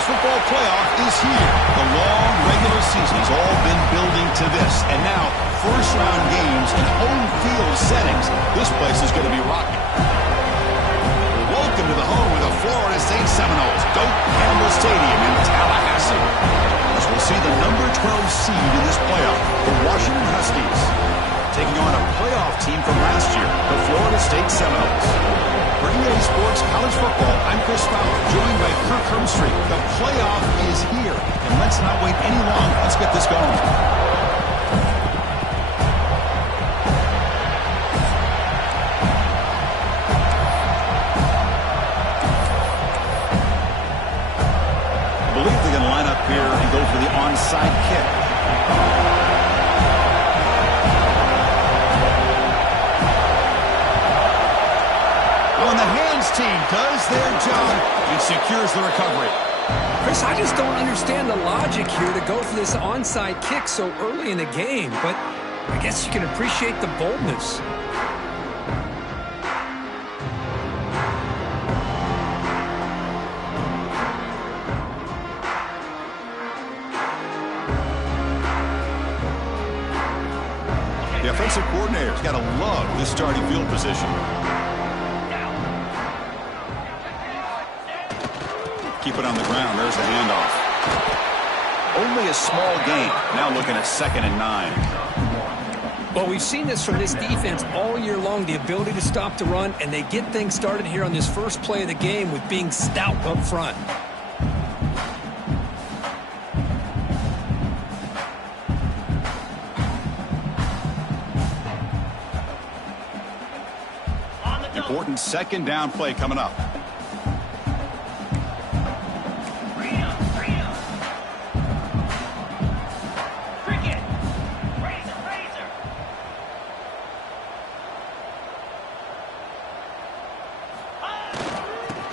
college football playoff is here. The long regular season has all been building to this. And now, first-round games in home field settings. This place is going to be rocking. Welcome to the home of the Florida State Seminoles, Doak Campbell Stadium in Tallahassee. As we'll see the number 12 seed in this playoff, the Washington Huskies, taking on a playoff team from last year, the Florida State Seminoles. For EA Sports College Football, I'm Chris Fowler, joined by Kirk Hermstreet. The playoff is here, and let's not wait any longer. Let's get this going. I believe they're going to line up here and go for the onside kick. When the hands team does their job, it secures the recovery. Chris, I just don't understand the logic here to go for this onside kick so early in the game, but I guess you can appreciate the boldness. The offensive coordinator's got to love this starting field position. Keep it on the ground. There's the handoff. Only a small gain. Now looking at 2nd and 9. Well, we've seen this from this defense all year long, the ability to stop the run, and they get things started here on this first play of the game with being stout up front. Important 2nd down play coming up.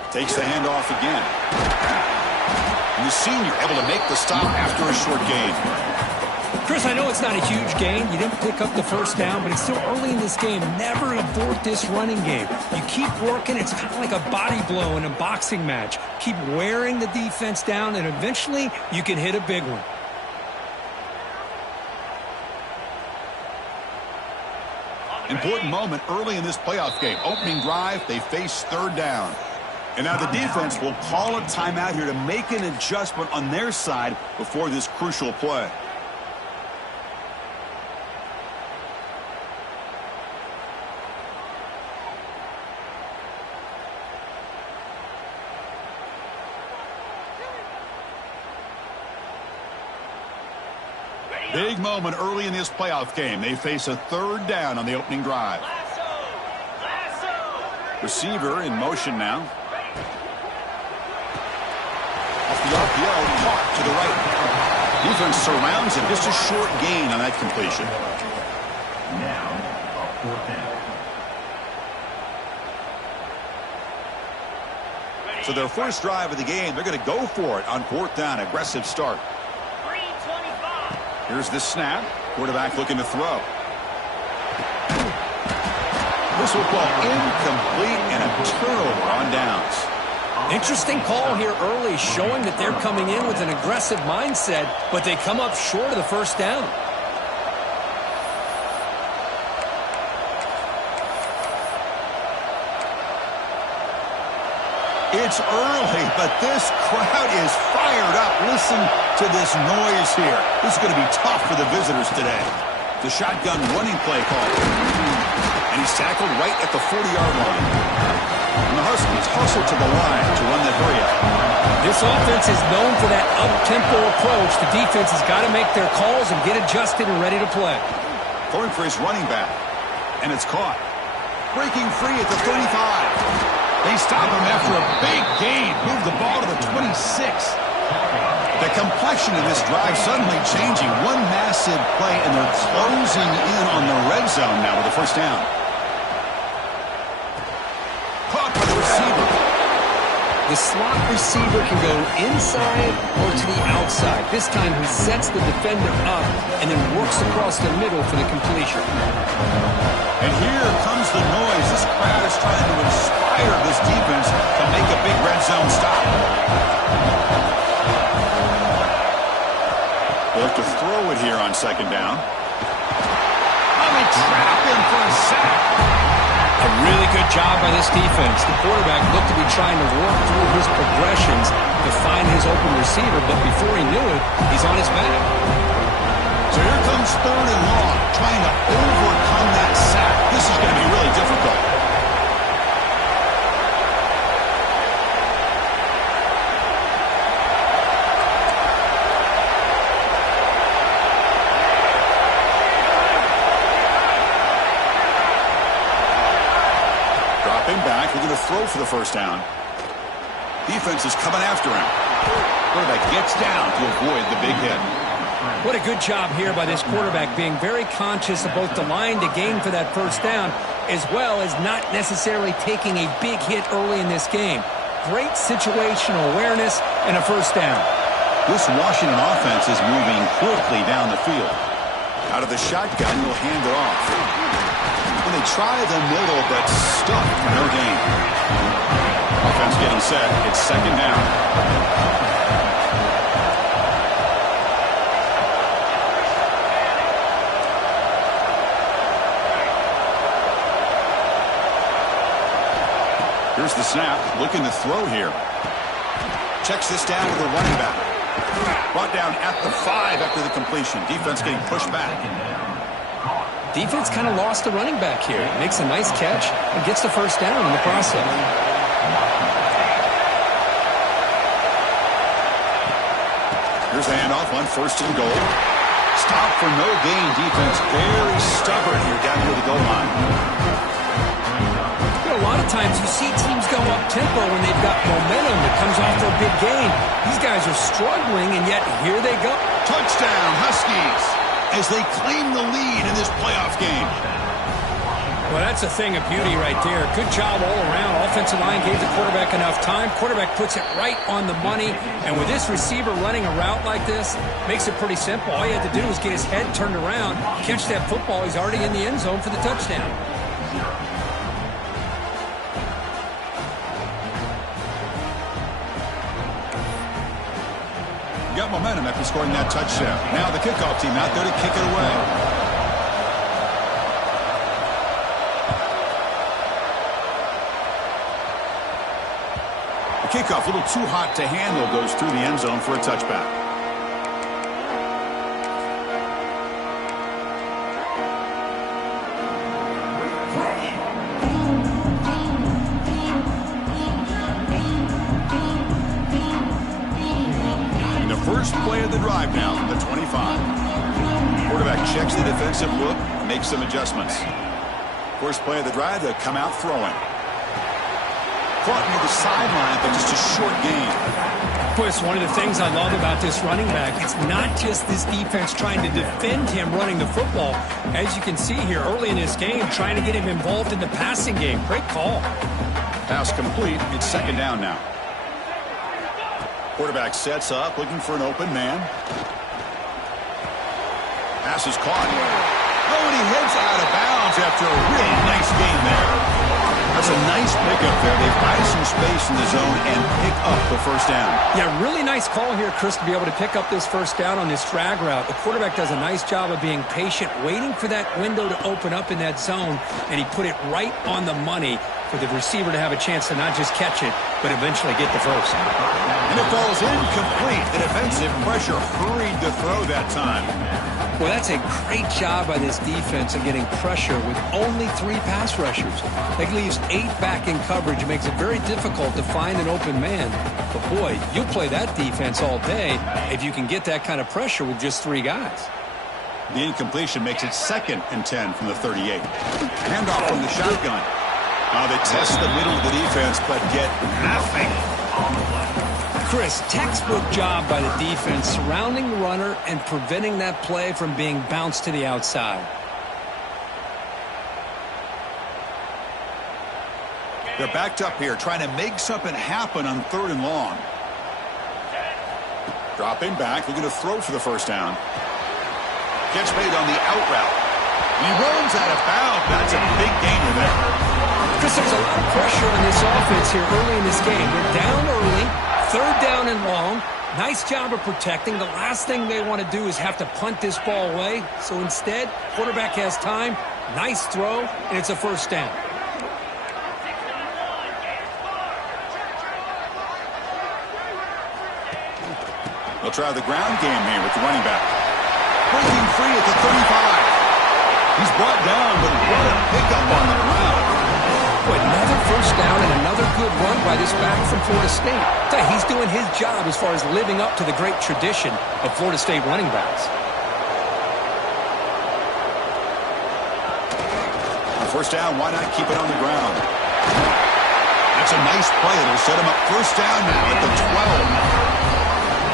Takes the handoff again. And the senior able to make the stop after a short gain. Chris, I know it's not a huge gain. You didn't pick up the first down, but it's still early in this game. Never abort this running game. You keep working. It's kind of like a body blow in a boxing match. Keep wearing the defense down, and eventually you can hit a big one. Important moment early in this playoff game. Opening drive, they face 3rd down. And now the defense will call a timeout here to make an adjustment on their side before this crucial play. Big moment early in this playoff game. They face a 3rd down on the opening drive. Receiver in motion now. Off the RPO, caught to the right. Defense surrounds him. Just a short gain on that completion. Now, a 4th down. So their first drive of the game, they're going to go for it on 4th down. Aggressive start. Here's the snap. Quarterback looking to throw. This will ball incomplete and a turnover on downs. Interesting call here early, showing that they're coming in with an aggressive mindset, but they come up short of the first down. It's early, but this crowd is fired up. Listen to this noise here. This is going to be tough for the visitors today. The shotgun running play call. And he's tackled right at the 40-yard line. And the Huskies hustle to the line to run the hurry-up. This offense is known for that up-tempo approach. The defense has got to make their calls and get adjusted and ready to play. Throwing for his running back. And it's caught. Breaking free at the 35. They stop him after a big gain. Move the ball to the 26. The complexion of this drive suddenly changing. One massive play, and they're closing in on the red zone now with the first down. Caught by the receiver. The slot receiver can go inside or to the outside. This time he sets the defender up and then works across the middle for the completion. And here comes the noise. This crowd is trying to inspire this defense to make a big red zone stop. Really good job by this defense. The quarterback looked to be trying to work through his progressions to find his open receiver, but before he knew it, he's on his back. So here comes 3rd and long, trying to overcome that sack. This is going to be really difficult. Dropping back, we're going to throw for the first down. Defense is coming after him. Quarterback gets down to avoid the big hit. What a good job here by this quarterback, being very conscious of both the line to gain for that first down, as well as not necessarily taking a big hit early in this game. Great situational awareness and a first down. This Washington offense is moving quickly down the field. Out of the shotgun, he'll hand it off. And they try the middle, but stuck for no gain. Offense getting set. It's 2nd down. Here's the snap, looking to throw here. Checks this down to the running back. Brought down at the 5 after the completion. Defense getting pushed back. Defense kind of lost the running back here. Makes a nice catch and gets the first down in the process. Here's a handoff on 1st and goal. Stop for no gain. Defense very stubborn here down near the goal line. A lot of times you see teams go up-tempo when they've got momentum that comes off their big gain. These guys are struggling, and yet here they go. Touchdown, Huskies, as they claim the lead in this playoff game. Well, that's a thing of beauty right there. Good job all around. Offensive line gave the quarterback enough time. Quarterback puts it right on the money. And with this receiver running a route like this, makes it pretty simple. All you had to do was get his head turned around, catch that football. He's already in the end zone for the touchdown. Got momentum after scoring that touchdown. Now the kickoff team out there to kick it away. The kickoff, a little too hot to handle, goes through the end zone for a touchback. First play of the drive now from the 25. Quarterback checks the defensive look, makes some adjustments. First play of the drive, they come out throwing. Caught near the sideline, but just a short gain. Chris, one of the things I love about this running back, it's not just this defense trying to defend him running the football. As you can see here early in this game, trying to get him involved in the passing game. Great call. Pass complete. It's 2nd down now. Quarterback sets up, looking for an open man. Pass is caught. Oh, and he heads out of bounds after a really nice game there. That's a nice pickup there. They buy some space in the zone and pick up the first down. Yeah, really nice call here, Chris, to be able to pick up this first down on this drag route. The quarterback does a nice job of being patient, waiting for that window to open up in that zone, and he put it right on the money for the receiver to have a chance to not just catch it, but eventually get the first. And it falls incomplete. The defensive pressure hurried to throw that time. Well, that's a great job by this defense of getting pressure with only 3 pass rushers. That leaves 8 back in coverage. It makes it very difficult to find an open man. But, boy, you'll play that defense all day if you can get that kind of pressure with just 3 guys. The incompletion makes it 2nd and 10 from the 38. Handoff from the shotgun. They test the middle of the defense, but get nothing. Chris, textbook job by the defense surrounding the runner and preventing that play from being bounced to the outside. They're backed up here, trying to make something happen on 3rd and long. Dropping back, they're going to throw for the first down. Catch made on the out route. He runs out of bounds. That's a big gainer there. Chris, there's a lot of pressure on this offense here early in this game. They're down early, 3rd down and long. Nice job of protecting. The last thing they want to do is have to punt this ball away. So instead, quarterback has time, nice throw, and it's a first down. They'll try the ground game here with the running back. Breaking free at the 35. He's brought down, but what a pickup on the ground. Another first down and another good run by this back from Florida State. He's doing his job as far as living up to the great tradition of Florida State running backs. On first down, why not keep it on the ground? That's a nice play. It'll set him up first down now at the 12.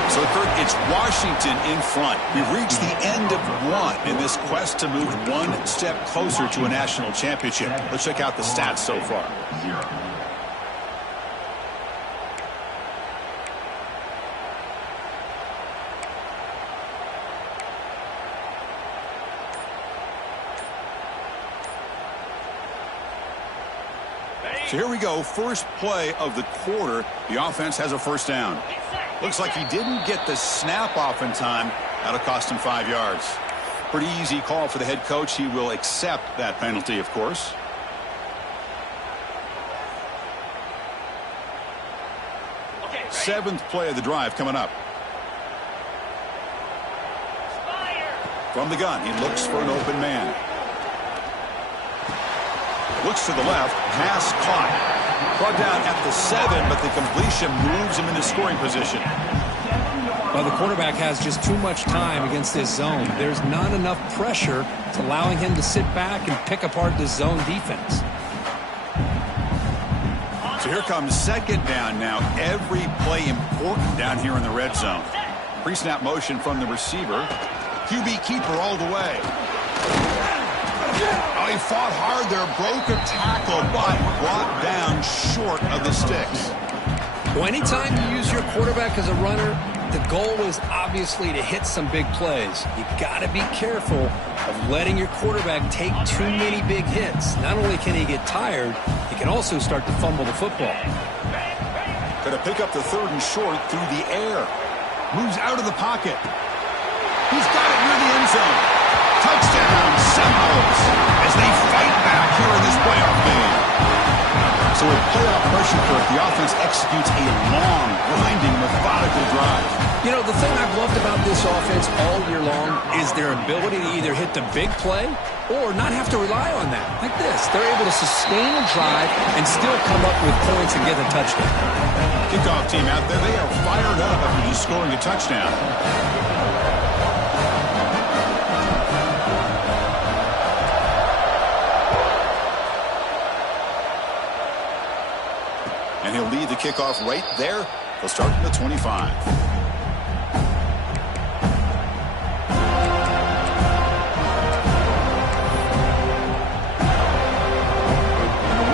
So, Kirk, it's Washington in front. We've reached the end of one in this quest to move one step closer to a national championship. Let's check out the stats so far. 0. So here we go, first play of the quarter. The offense has a first down. Looks like he didn't get the snap off in time. That'll cost him 5 yards. Pretty easy call for the head coach. He will accept that penalty, of course. Seventh play of the drive coming up. From the gun, he looks for an open man. Looks to the left, pass caught. Brought down at the 7, but the completion moves him into scoring position. Well, the quarterback has just too much time against this zone. There's not enough pressure. It's allowing him to sit back and pick apart the zone defense. So here comes second down now. Every play important down here in the red zone. Pre-snap motion from the receiver. QB keeper all the way. Oh, he fought hard there, broke a tackle, but brought down short of the sticks. Well, anytime you use your quarterback as a runner, the goal is obviously to hit some big plays. You got to be careful of letting your quarterback take too many big hits. Not only can he get tired, he can also start to fumble the football. Going to pick up the 3rd and short through the air. Moves out of the pocket. He's got it near the end zone. Touchdown, Seminoles, as they fight back here in this playoff game. So with playoff pressure, Kirk, the offense executes a long, grinding, methodical drive. You know, the thing I've loved about this offense all year long is their ability to either hit the big play or not have to rely on that. Like this, they're able to sustain a drive and still come up with points and get a touchdown. Kickoff team out there, they are fired up after just scoring a touchdown. And he'll lead the kickoff right there. He'll start from the 25. The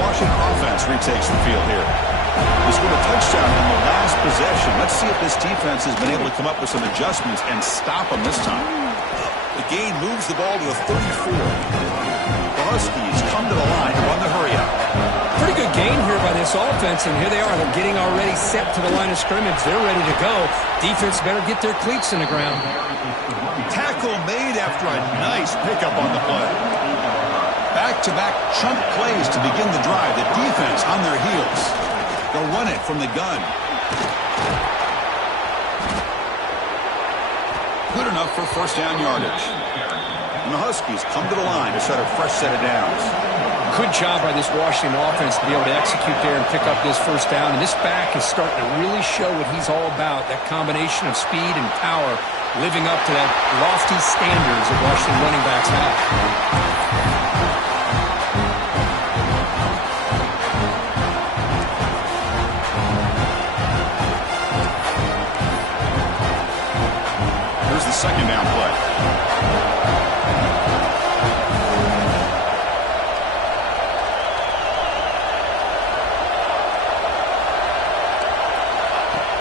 Washington offense retakes the field here. They scored a touchdown in the last possession. Let's see if this defense has been able to come up with some adjustments and stop them this time. The gain moves the ball to the 34. The Huskies come to the line to run the hurry-up. Pretty good gain here by this offense, and here they are. They're getting already set to the line of scrimmage. They're ready to go. Defense better get their cleats in the ground. Tackle made after a nice pickup on the play. Back-to-back chunk plays to begin the drive. The defense on their heels. They'll run it from the gun. Good enough for first down yardage. And the Huskies come to the line to start a fresh set of downs. Good job by this Washington offense to be able to execute there and pick up this first down. And this back is starting to really show what he's all about, that combination of speed and power, living up to that lofty standards that Washington running backs have. Here's the second down play.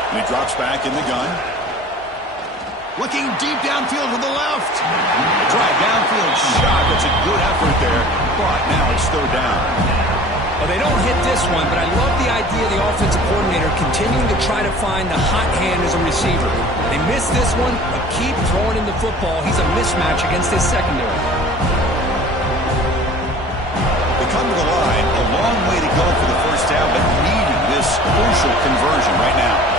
He drops back in the gun. Looking deep downfield to the left. Drive downfield shot. That's a good effort there. But now it's third down. Well, they don't hit this one, but I love the idea of the offensive coordinator continuing to try to find the hot hand as a receiver. They miss this one, but keep throwing him the football. He's a mismatch against his secondary. They come to the line. A long way to go for the first down, but needing this crucial conversion right now.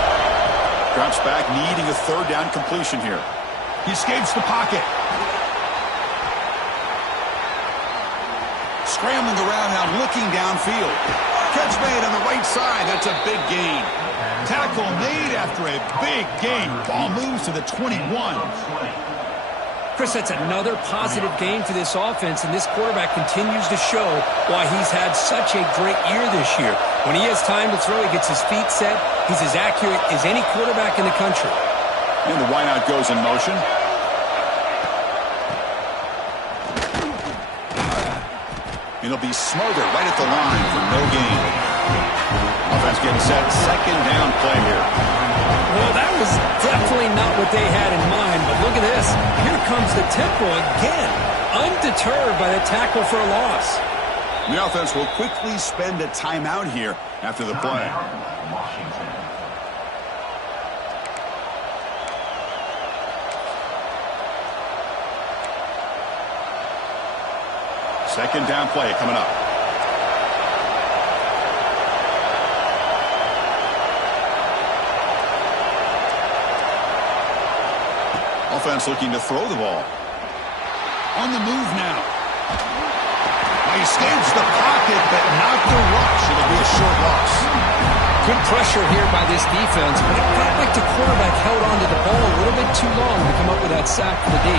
Drops back, needing a third down completion here. He escapes the pocket. Scrambling around now, looking downfield. Catch made on the right side. That's a big gain. Tackle made after a big gain. Ball moves to the 21. Chris, that's another positive game for this offense, and this quarterback continues to show why he's had such a great year this year. When he has time to throw, he gets his feet set. He's as accurate as any quarterback in the country. And the wideout goes in motion. It'll be smothered right at the line for no gain. Offense getting set. Second down play here. Well, that was definitely not what they had in mind, but look at this. Here comes the tempo again, undeterred by the tackle for a loss. The offense will quickly spend a timeout here after the play. Second down play coming up. Offense looking to throw the ball. On the move now. He escapes the pocket, but not the rush. It'll be a short loss. Good pressure here by this defense, but it felt like the quarterback held on to the ball a little bit too long to come up with that sack for the D.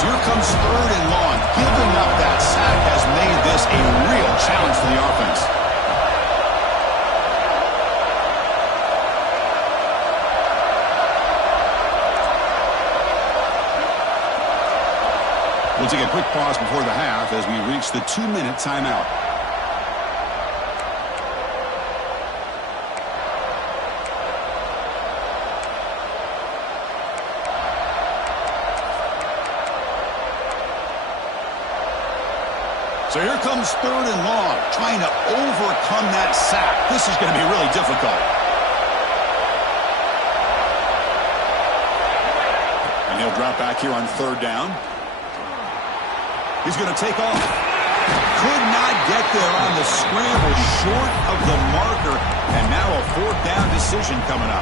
So here comes third and long. Giving up that sack has made this a real challenge for the offense. We'll take a quick pause before the half as we reach the 2-minute timeout. So here comes third and long, trying to overcome that sack. This is going to be really difficult. And he'll drop back here on third down. He's going to take off. Could not get there on the scramble, short of the marker, and now a fourth down decision coming up.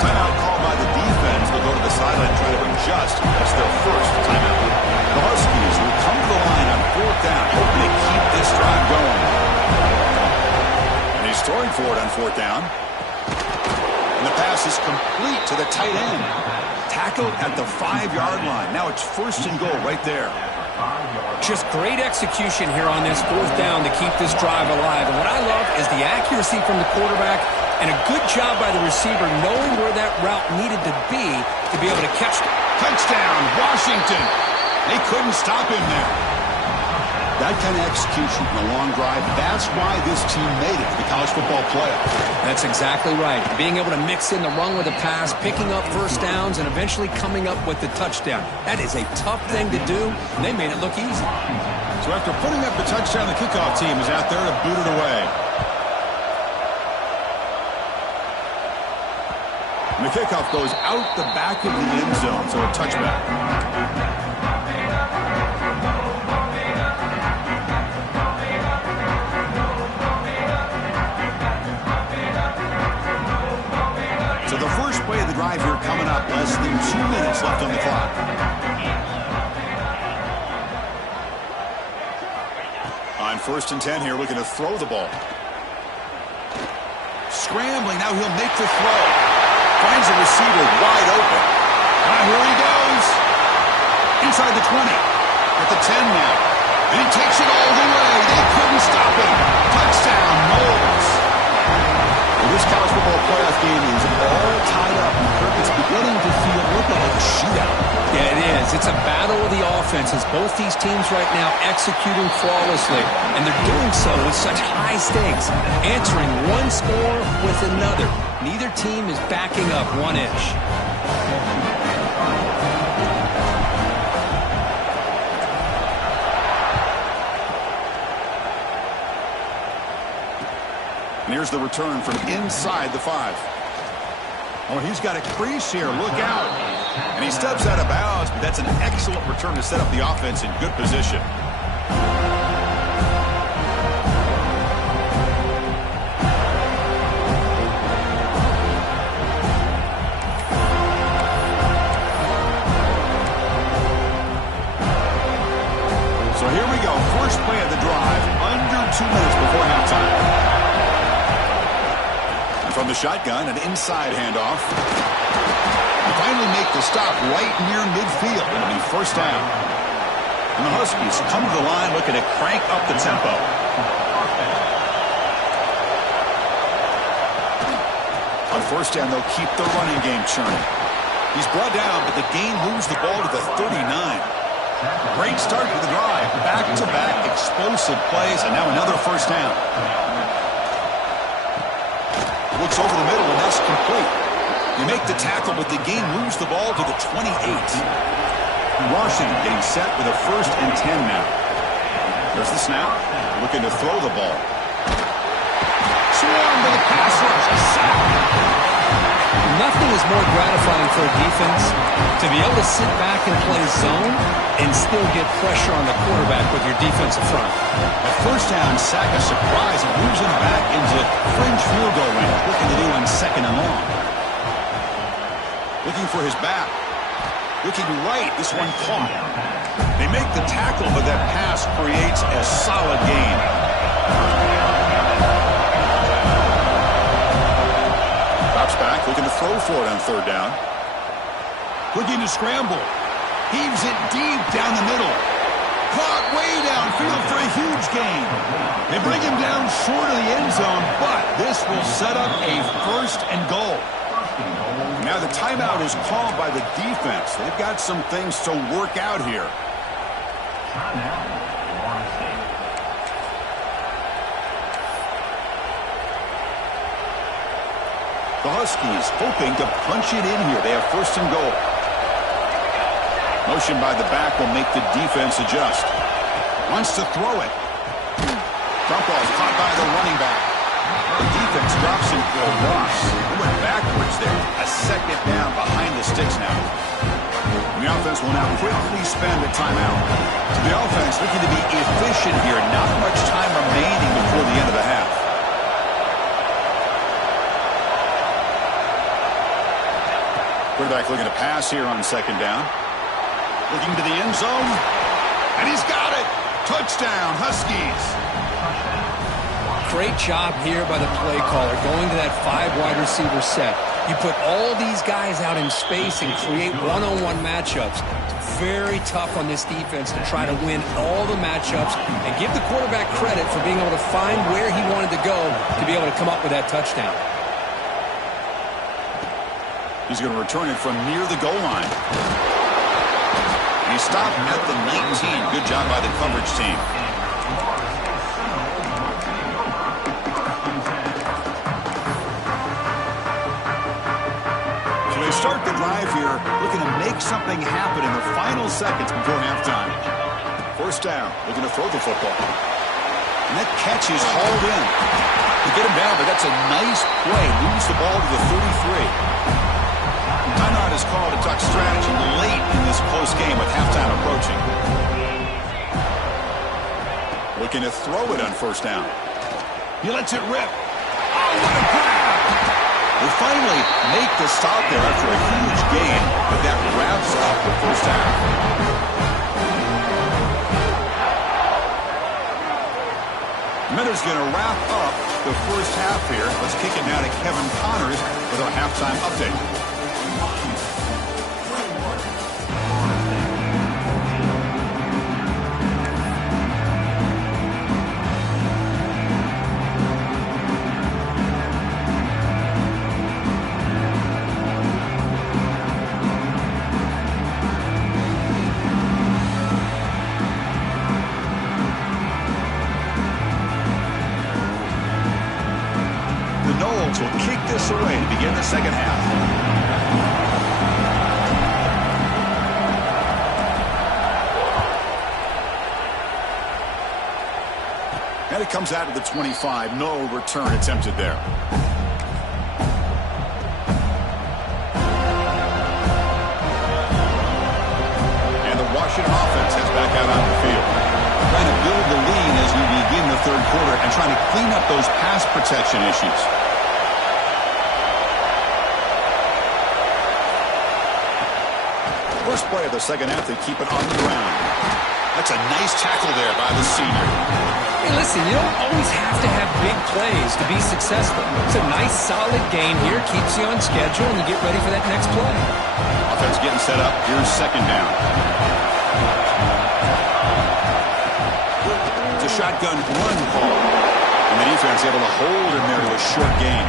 Timeout called by the defense. They'll go to the sideline and try to adjust. That's their first timeout. The Huskies will come to the line on fourth down, hoping to keep this drive going. And he's throwing for it on fourth down. And the pass is complete to the tight end. Tackled at the 5-yard line. Now it's first and goal right there. Just great execution here on this fourth down to keep this drive alive. And what I love is the accuracy from the quarterback and a good job by the receiver knowing where that route needed to be able to catch it. Touchdown, Washington. They couldn't stop him there. That kind of execution in a long drive, that's why this team made it to the college football playoff. That's exactly right. Being able to mix in the run with the pass, picking up first downs, and eventually coming up with the touchdown. That is a tough thing to do, and they made it look easy. So after putting up the touchdown, the kickoff team is out there to boot it away. And the kickoff goes out the back of the end zone, so a touchback. So the first play of the drive here coming up, less than 2 minutes left on the clock. On first and 10 here, looking to throw the ball. Scrambling, now he'll make the throw. Finds a receiver wide open. And here he goes. Inside the 20. At the 10 now. And he takes it all the way. They couldn't stop him. Touchdown, Knowles. Well, this college football playoff game is all tied up. It's beginning to feel a little like a shootout. Yeah, it is. It's a battle of the offenses. Both these teams right now executing flawlessly, and they're doing so with such high stakes, answering one score with another. Neither team is backing up 1 inch. And here's the return from inside the 5. Oh, he's got a crease here. Look out. And he steps out of bounds, but that's an excellent return to set up the offense in good position. From the shotgun, an inside handoff. Finally make the stop right near midfield. It'll be first down. And the Huskies come to the line looking to crank up the tempo. On first down, they'll keep the running game churning. He's brought down, but the game moves the ball to the 39. Great start to the drive. Back-to-back explosive plays, and now another first down. Looks over the middle, and that's complete. You make the tackle, but the game moves the ball to the 28. Washington getting set with a 1st and 10 now. There's the snap. Looking to throw the ball. Swarm to the pass rush. A sack. Nothing is more gratifying for a defense to be able to sit back and play zone and still get pressure on the quarterback with your defensive front. A first down sack, a surprise. It moves him back into fringe field goal range. Looking to do on 2nd and long. Looking for his back. Looking right. This one caught. They make the tackle, but that pass creates a solid gain. Drops back, looking to throw for it on 3rd down. Looking to scramble. Heaves it deep down the middle. Caught way downfield for a huge gain. They bring him down short of the end zone, but this will set up a 1st and goal. Now the timeout is called by the defense. They've got some things to work out here. The Huskies hoping to punch it in here. They have 1st and goal. Motion by the back will make the defense adjust. Wants to throw it. Front ball is caught by the running back. The defense drops him for a loss. He went backwards there. A 2nd down behind the sticks now. And the offense will now quickly spend a timeout. So the offense looking to be efficient here. Not much time remaining before the end of the half. Quarterback looking to pass here on 2nd down. Looking to the end zone. And he's got it. Touchdown, Huskies. Great job here by the play caller, going to that 5 wide receiver set. You put all these guys out in space and create one-on-one matchups. It's very tough on this defense to try to win all the matchups and give the quarterback credit for being able to find where he wanted to go to be able to come up with that touchdown. He's going to return it from near the goal line. He stopped at the 19. Good job by the coverage team. So they start the drive here, looking to make something happen in the final seconds before halftime. 1st down, looking to throw the football. And that catch is hauled in. To get him down, but that's a nice play. Moves the ball to the 33. Timeout is called to talk strategy late in this close game with halftime approaching. Looking to throw it on 1st down. He lets it rip. Oh, what a grab! They finally make the stop there after a huge gain, but that wraps up the 1st half. Minter's going to wrap up the 1st half here. Let's kick it now to Kevin Connors with our halftime update. Will kick this away to begin the 2nd half. And it comes out of the 25. No return attempted there. And the Washington offense heads back out on the field. Trying to build the lead as we begin the 3rd quarter and trying to clean up those pass protection issues. First play of the 2nd half, they keep it on the ground. That's a nice tackle there by the senior. Hey, listen, you don't always have to have big plays to be successful. It's a nice, solid gain here. Keeps you on schedule, and you get ready for that next play. Offense getting set up. Here's second down. It's a shotgun run call. And the defense able to hold him there to a short gain.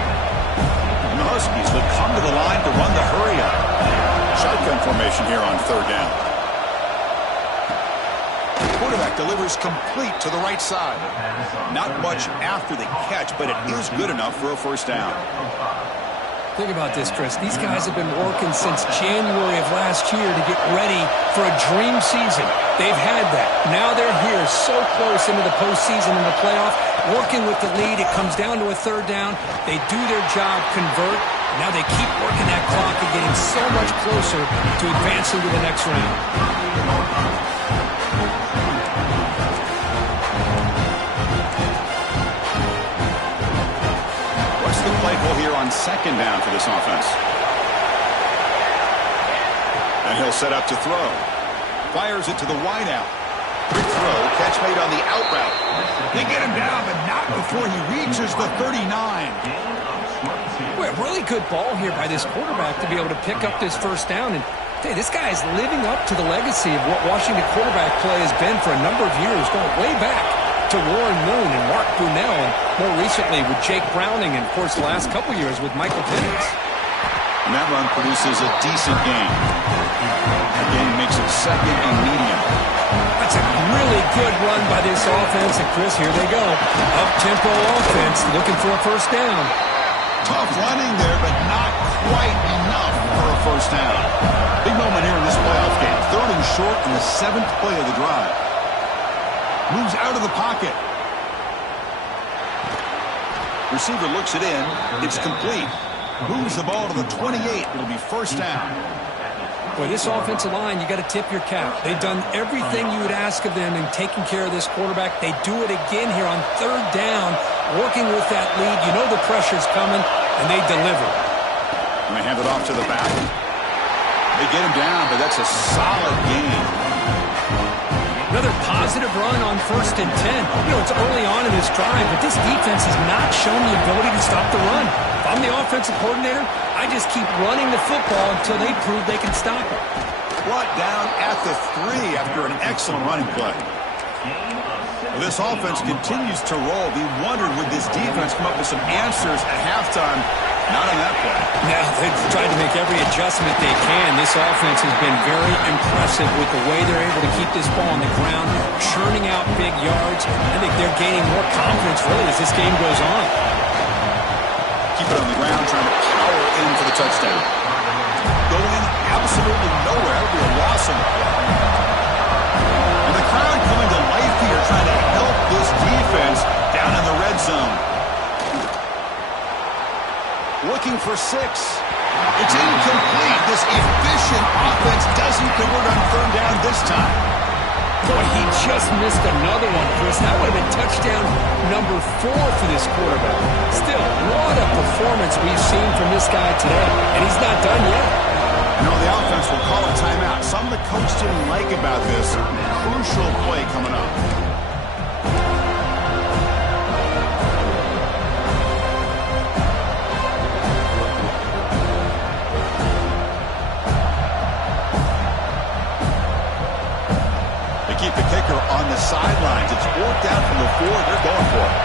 And the Huskies will come to the line to run the hurry-up. Shotgun formation here on third down. Quarterback delivers complete to the right side. Not much after the catch, but it is good enough for a first down. Think about this, Chris. These guys have been working since January of last year to get ready for a dream season. They've had that. Now they're here so close into the postseason and the playoff, working with the lead. It comes down to a third down. They do their job, convert. Now they keep working that clock and getting so much closer to advancing to the next round. The play call here on second down for this offense. And he'll set up to throw. Fires it to the wideout. Quick throw, catch made on the out route. They get him down, but not before he reaches the 39. Well, really good ball here by this quarterback to be able to pick up this first down. And hey, this guy is living up to the legacy of what Washington quarterback play has been for a number of years, going way back to Warren Moon and Mark Brunell, and more recently with Jake Browning, and of course the last couple years with Michael Penix. And that run produces a decent gain. Again, makes it second and medium. That's a really good run by this offense, and Chris, here they go. Up-tempo offense, looking for a first down. Tough running there, but not quite enough for a first down. Big moment here in this playoff game. Third and short in the 7th play of the drive. Moves out of the pocket. Receiver looks it in. It's complete. Moves the ball to the 28. It'll be first down. Boy, this offensive line, you got to tip your cap. They've done everything you would ask of them in taking care of this quarterback. They do it again here on third down, working with that lead. You know the pressure's coming, and they deliver. And they hand it off to the back. They get him down, but that's a solid gain. Another positive run on 1st and 10. You know, it's early on in this drive, but this defense has not shown the ability to stop the run. If I'm the offensive coordinator, I just keep running the football until they prove they can stop it. Brought down at the 3 after an excellent running play. Well, this offense continues to roll. We wondered, would this defense come up with some answers at halftime? Not on that play. Now, they've tried to make every adjustment they can. This offense has been very impressive with the way they're able to keep this ball on the ground, churning out big yards. I think they're gaining more confidence, really, as this game goes on. Keep it on the ground, trying to power in for the touchdown. Going absolutely nowhere. It'll be a loss on the play. And the crowd coming to life here, trying to help this defense down in the red zone. Looking for 6. It's incomplete. This efficient offense doesn't convert on third down this time. Boy, he just missed another one, Chris. That would have been touchdown number 4 for this quarterback. Still, what a performance we've seen from this guy today. And he's not done yet. No, the offense will call a timeout. Something the coach didn't like about this. Crucial play coming up. Keep the kicker on the sidelines. It's 4th down from the 4. They're going for it.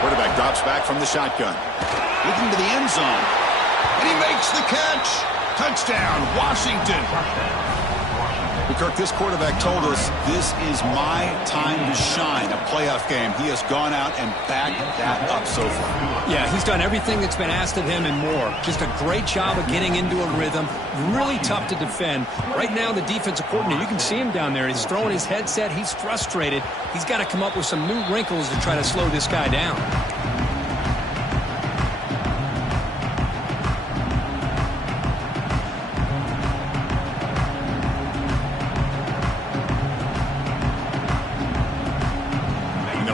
Quarterback drops back from the shotgun. Looking to the end zone. And he makes the catch. Touchdown, Washington. Kirk, this quarterback told us this is my time to shine. A playoff game. He has gone out and backed that up so far. Yeah, he's done everything that's been asked of him and more. Just a great job of getting into a rhythm. Really tough to defend. Right now, the defensive coordinator, you can see him down there. He's throwing his headset. He's frustrated. He's got to come up with some new wrinkles to try to slow this guy down.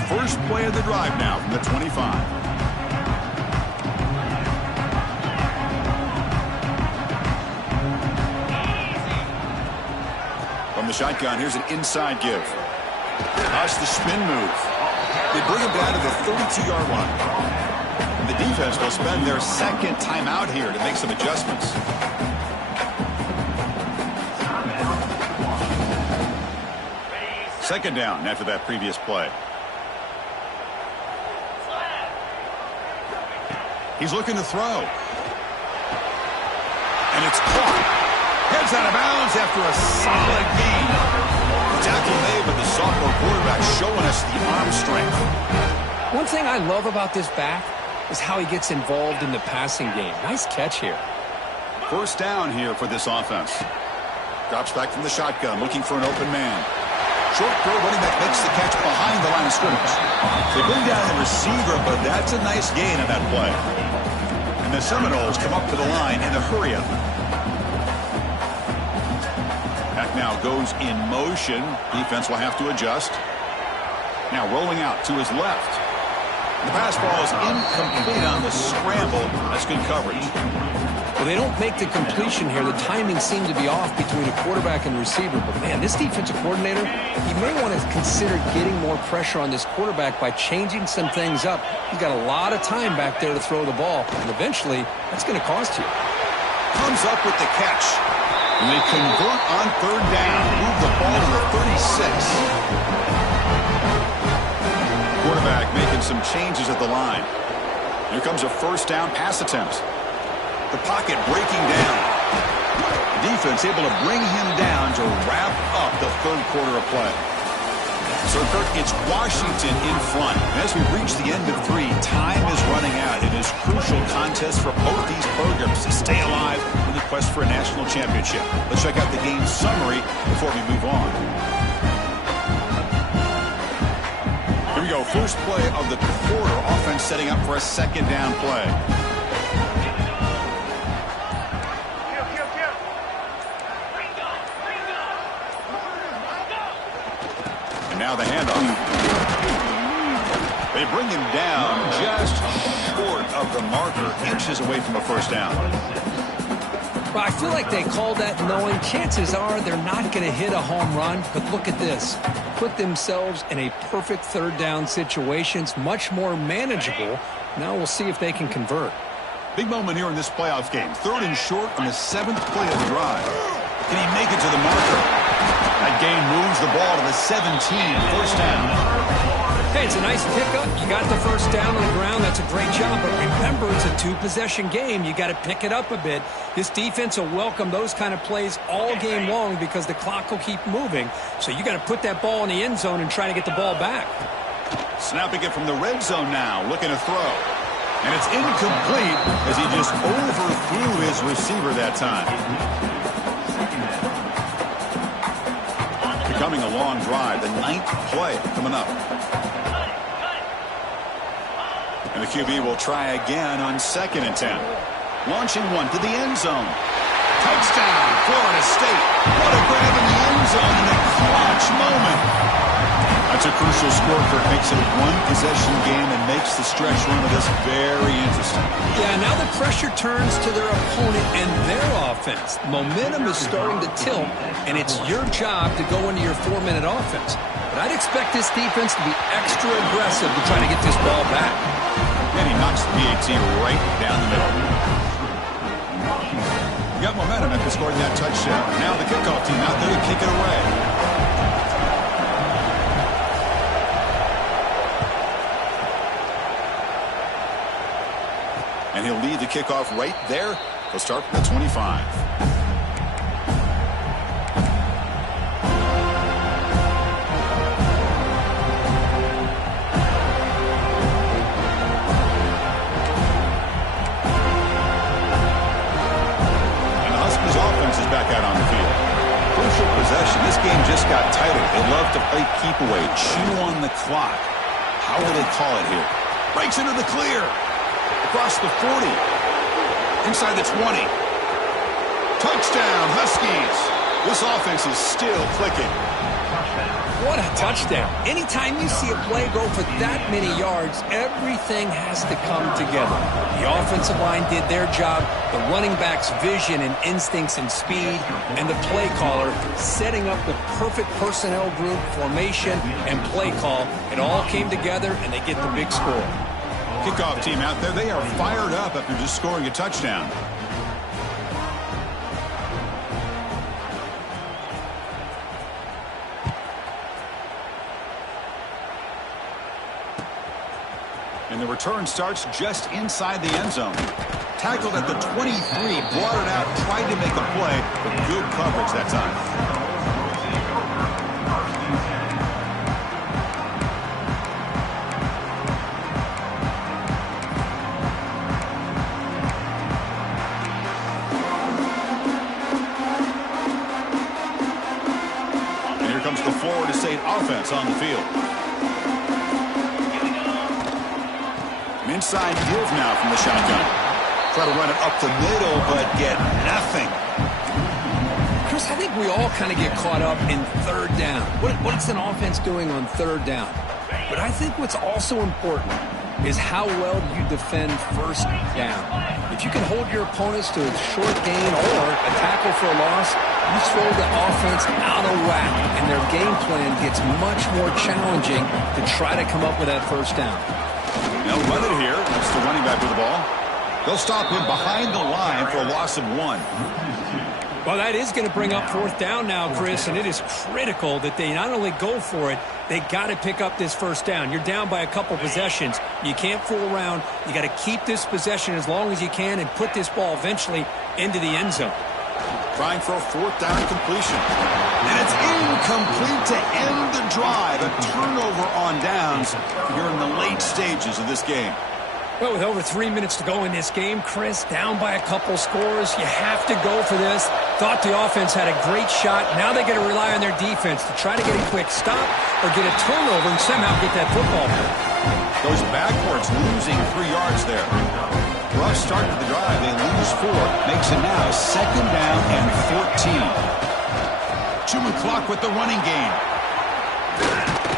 First play of the drive now from the 25. From the shotgun, here's an inside give. That's the spin move. They bring him down to the 32-yard line. The defense will spend their second timeout here to make some adjustments. Second down after that previous play. He's looking to throw. And it's caught. Heads out of bounds after a solid gain. The tackle made, but the sophomore quarterback showing us the arm strength. One thing I love about this back is how he gets involved in the passing game. Nice catch here. First down here for this offense. Drops back from the shotgun, looking for an open man. Short throw, running back makes the catch behind the line of scrimmage. They bring down the receiver, but that's a nice gain on that play. And the Seminoles come up to the line in a hurry-up. Back now goes in motion. Defense will have to adjust. Now rolling out to his left. The pass ball is incomplete on the scramble. That's good coverage. Well, they don't make the completion here. The timing seemed to be off between a quarterback and receiver. But, man, this defensive coordinator, he may want to consider getting more pressure on this quarterback by changing some things up. He's got a lot of time back there to throw the ball. And eventually, that's going to cost you. Comes up with the catch. And they convert on third down. Move the ball to the 36. Quarterback making some changes at the line. Here comes a first down pass attempt. The pocket breaking down. Defense able to bring him down to wrap up the third quarter of play. So, Kirk, it's Washington in front. As we reach the end of 3, time is running out. It is crucial contest for both these programs to stay alive in the quest for a national championship. Let's check out the game summary before we move on. Here we go. First play of the quarter. Offense setting up for a second down play. Now the handoff. They bring him down just short of the marker, inches away from a first down. Well, I feel like they called that knowing chances are they're not going to hit a home run. But look at this. Put themselves in a perfect third down situation. It's much more manageable. Now we'll see if they can convert. Big moment here in this playoff game. Third and short on the 7th play of the drive. Can he make it to the marker? That gain moves the ball to the 17, first down. Hey, it's a nice pickup. You got the first down on the ground. That's a great job. But remember, it's a two-possession game. You got to pick it up a bit. This defense will welcome those kind of plays all game long because the clock will keep moving. So you got to put that ball in the end zone and try to get the ball back. Snapping it from the red zone now, looking to throw. And it's incomplete as he just overthrew his receiver that time. Becoming a long drive, the 9th play coming up. And the QB will try again on 2nd and 10. Launching one to the end zone. Touchdown, Florida State. What a grab in the end zone in a clutch moment. That's a crucial score for it. Makes it a one-possession game and makes the stretch run of this very interesting. Yeah, now the pressure turns to their opponent and their offense. Momentum is starting to tilt, and it's your job to go into your 4-minute offense. But I'd expect this defense to be extra aggressive to try to get this ball back. And he knocks the PAT right down the middle. You got momentum after scoring that touchdown. Now the kickoff team out there to kick it away. And he'll lead the kickoff right there. He'll start from the 25. And the Huskies offense is back out on the field. Crucial possession. This game just got tighter. They love to play keep away, chew on the clock. How will they call it here? Breaks into the clear. Across the 40. Inside the 20. Touchdown, Huskies. This offense is still clicking. What a touchdown. Anytime you see a play go for that many yards, everything has to come together. The offensive line did their job, the running back's vision and instincts and speed, and the play caller setting up the perfect personnel group, formation, and play call. It all came together, and they get the big score. Kickoff team out there, they are fired up after just scoring a touchdown. And the return starts just inside the end zone. Tackled at the 23, brought it out, tried to make a play, but good coverage that time. And here comes the Florida State offense on the field. Inside give now from the shotgun. Try to run it up the middle, but get nothing. Chris, I think we all kind of get caught up in third down. What's an offense doing on third down? But I think what's also important is how well you defend first down. If you can hold your opponents to a short gain or a tackle for a loss, you throw the offense out of whack, and their game plan gets much more challenging to try to come up with that first down. They'll run it here. That's the running back with the ball. They'll stop him behind the line for a loss of 1. Well, that is going to bring up fourth down now, Chris, and it is critical that they not only go for it, they got to pick up this first down. You're down by a couple possessions. You can't fool around. You got to keep this possession as long as you can and put this ball eventually into the end zone. Trying for a fourth down completion. And it's incomplete to end the drive. A turnover on downs here in the late stages of this game. Well, with over 3 minutes to go in this game, Chris, down by a couple scores, you have to go for this. Thought the offense had a great shot. Now they got to rely on their defense to try to get a quick stop or get a turnover and somehow get that football back. Goes backwards, losing 3 yards there. Rough start to the drive. They lose 4. Makes it now 2nd down and 14. Chewing clock with the running game.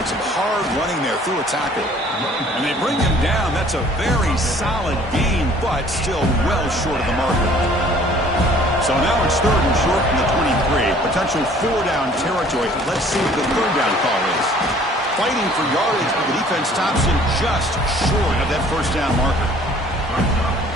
Some hard running there through a tackle. And they bring him down. That's a very solid gain, but still well short of the marker. So now it's 3rd and short from the 23. Potential 4-down territory. Let's see what the 3rd down call is. Fighting for yardage, but the defense stops him just short of that first down marker.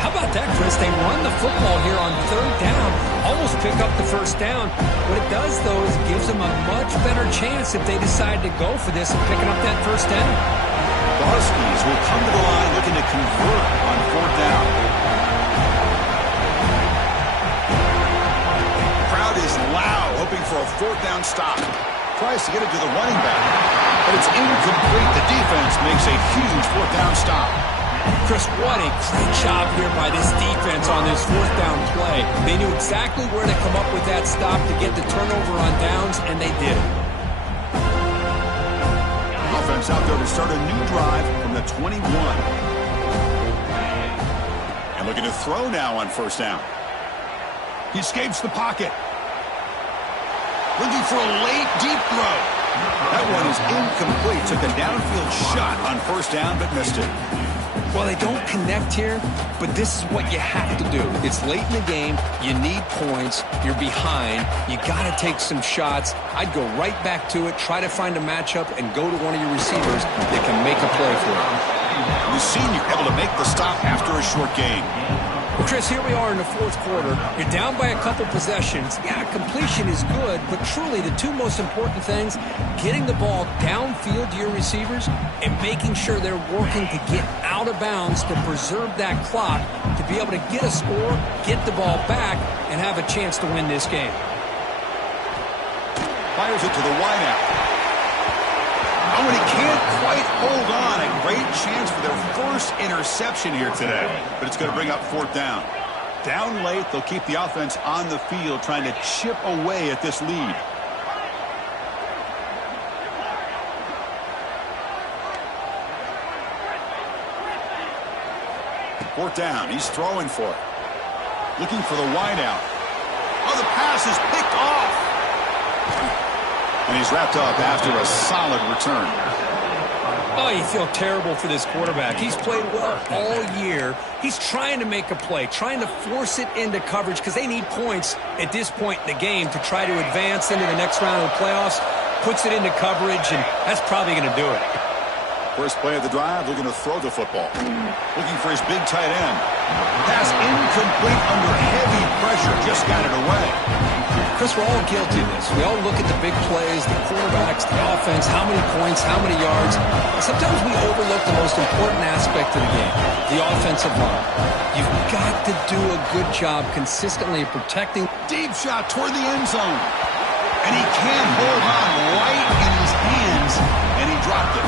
How about that, Chris? They run the football here on 3rd down, almost pick up the first down. What it does, though, is it gives them a much better chance if they decide to go for this and picking up that first down. The Huskies will come to the line looking to convert on 4th down. The crowd is loud, hoping for a 4th down stop. Tries to get it to the running back, but it's incomplete. The defense makes a huge 4th down stop. Chris, what a great job here by this defense on this 4th down play. They knew exactly where to come up with that stop to get the turnover on downs, and they did it. Offense out there to start a new drive from the 21. And looking to throw now on 1st down. He escapes the pocket. Looking for a late, deep throw. That one is incomplete. Took a downfield shot on 1st down, but missed it. Well, they don't connect here, but this is what you have to do. It's late in the game. You need points. You're behind. You got to take some shots. I'd go right back to it, try to find a matchup, and go to one of your receivers that can make a play for it. The senior able to make the stop after a short gain. Well, Chris, here we are in the 4th quarter. You're down by a couple possessions. Yeah, completion is good, but truly the 2 most important things, getting the ball downfield to your receivers and making sure they're working to get out of bounds to preserve that clock to be able to get a score, get the ball back, and have a chance to win this game. Fires it to the wideout. Oh, and he can't quite hold on. A great chance for their first interception here today. But it's going to bring up 4th down. Down late, they'll keep the offense on the field trying to chip away at this lead. Fourth down. He's throwing for it. Looking for the wideout. Oh, the pass is picked off. And he's wrapped up after a solid return. Oh, you feel terrible for this quarterback. He's played well all year. He's trying to make a play, trying to force it into coverage because they need points at this point in the game to try to advance into the next round of the playoffs. Puts it into coverage, and that's probably going to do it. First play of the drive, looking to throw the football. Looking for his big tight end. Pass incomplete under heavy pressure. Just got it away. Chris, we're all guilty of this. We all look at the big plays, the quarterbacks, the offense, how many points, how many yards. And sometimes we overlook the most important aspect of the game, the offensive line. You've got to do a good job consistently protecting. Deep shot toward the end zone. And he can't hold on right in his hands, and he dropped it.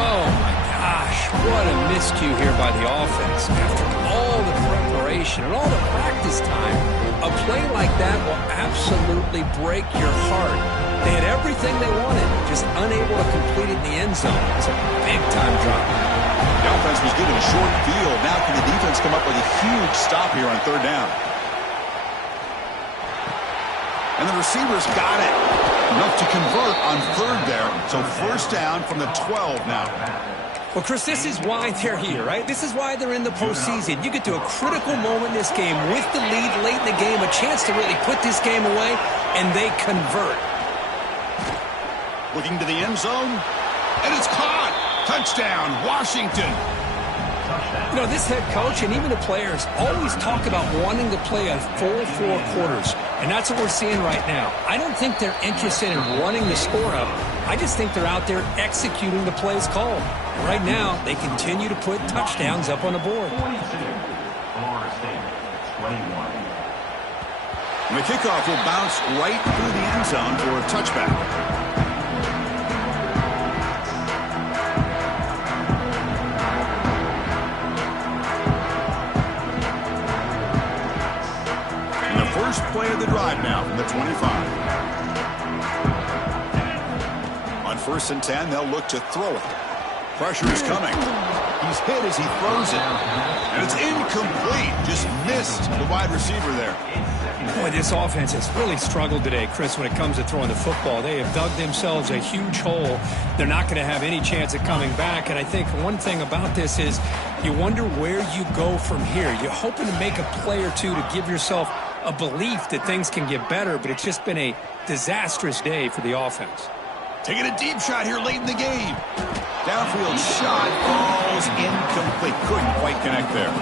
Oh, my gosh. What a miscue here by the offense. After all the preparation and all the practice time, a play like that will absolutely break your heart. They had everything they wanted, just unable to complete it in the end zone. It's a big-time drop. The offense was given a short field. Now can the defense come up with a huge stop here on third down? And the receivers got it. Enough to convert on third there. So first down from the 12 now. Well, Chris, this is why they're here, right? This is why they're in the postseason. You get to a critical moment in this game with the lead late in the game, a chance to really put this game away, and they convert. Looking to the end zone, and it's caught. Touchdown, Washington. You know, this head coach and even the players always talk about wanting to play a full 4 quarters, and that's what we're seeing right now. I don't think they're interested in running the score up. I just think they're out there executing the plays called. And right now, they continue to put touchdowns up on the board. 22, Florida State, 21. And the kickoff will bounce right through the end zone for a touchback. First play of the drive now from the 25. On 1st and 10, they'll look to throw it. Pressure is coming. He's hit as he throws it. And it's incomplete. Just missed the wide receiver there. Boy, this offense has really struggled today, Chris, when it comes to throwing the football. They have dug themselves a huge hole. They're not going to have any chance of coming back. And I think one thing about this is you wonder where you go from here. You're hoping to make a play or two to give yourself a belief that things can get better, but it's just been a disastrous day for the offense. Taking a deep shot here late in the game. Downfield shot falls incomplete. Couldn't quite connect there.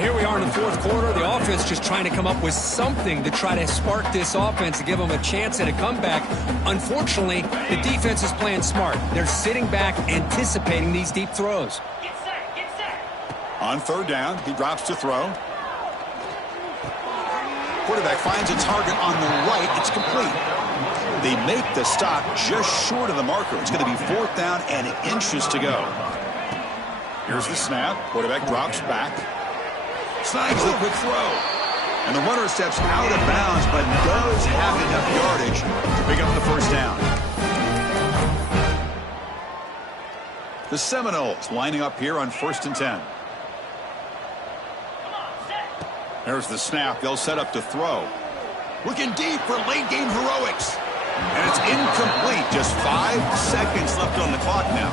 Here we are in the 4th quarter. The offense just trying to come up with something to try to spark this offense to give them a chance at a comeback. Unfortunately, the defense is playing smart. They're sitting back, anticipating these deep throws. Get set, get set. On 3rd down, he drops to throw. Quarterback finds a target on the right. It's complete. They make the stop just short of the marker. It's going to be 4th down and inches to go. Here's the snap. Quarterback drops back. Snags the quick throw. And the runner steps out of bounds, but does have enough yardage to pick up the first down. The Seminoles lining up here on 1st and 10. There's the snap. They'll set up to throw. Looking deep for late-game heroics. And it's incomplete. Just 5 seconds left on the clock now.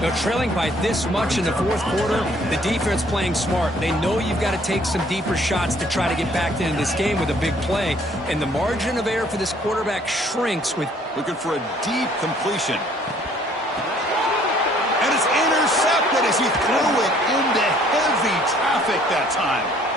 They're trailing by this much in the 4th quarter. The defense playing smart. They know you've got to take some deeper shots to try to get back into this game with a big play. And the margin of error for this quarterback shrinks with... Looking for a deep completion. And it's intercepted as he threw it into heavy traffic that time.